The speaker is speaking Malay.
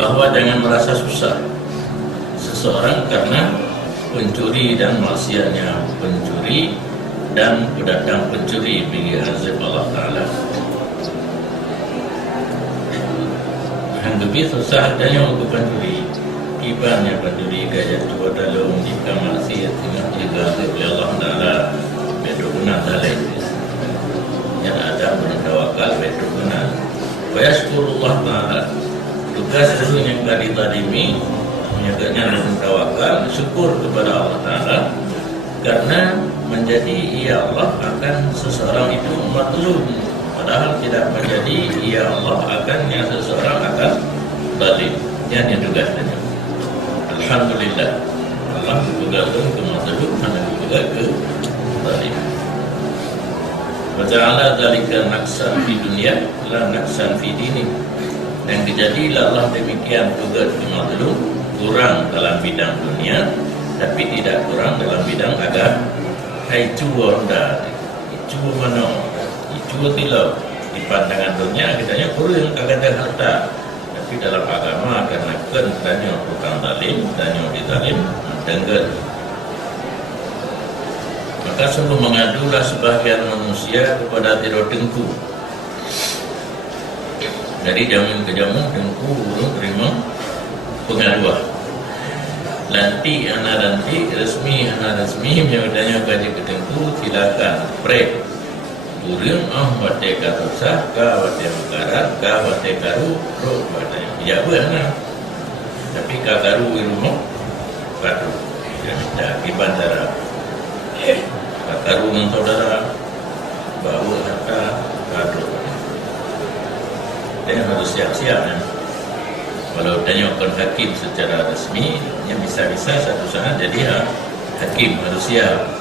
bahwa jangan merasa susah seseorang karena pencuri dan maksiatnya pencuri dan pendatang pencuri bagi azab Allah Ta'ala. Yang lebih susah adanya untuk pencuri, ibaratnya pencuri gaya tua dalam jika maksiat dengan juga azab Allah Ta'ala beduguna dalai yang ada menawakal beduguna wa yashkurullah Ta'ala. Tugas dulu yang tadi tadimi menyatakan dan tawakal, syukur kepada Allah Ta'ala karena menjadi ya Allah akan seseorang itu matlum, padahal tidak menjadi ya Allah akan yang seseorang akan zalim. Yang tugasnya. Alhamdulillah Allah tugaskan ke matlum, mana juga ke zalim. Wa ja'ala dzalika naqsan fi dunya la naqsan fi dini. Dan kejadilah Allah demikian tugas di mazlum, kurang dalam bidang dunia tapi tidak kurang dalam bidang agama. Hai cuwo nda, cuwo mano, cuwo tilau di pandangan dunia kitanya kurang kagak ada harta, tapi dalam agama karena danyo tukang zalim, danyo dizalim dengget. Maka sungguh mengadulah sebagian manusia kepada tiro dengku. Dari zaman ke zaman dengku belum terima pengaduan. Lanti anak resmi yang adanya gaji ke dengku silakan pre. Turun wate katosa ka wate makarat ka wate karu ro wate ya benar. Tapi ka karu irumo karu. Ya di bandara. Ka karu ng saudara bawa harta karu. Dan harus siap-siap ya. Kalau tanyakan hakim secara resmi, yang bisa-bisa satu saat jadi hakim harus siap.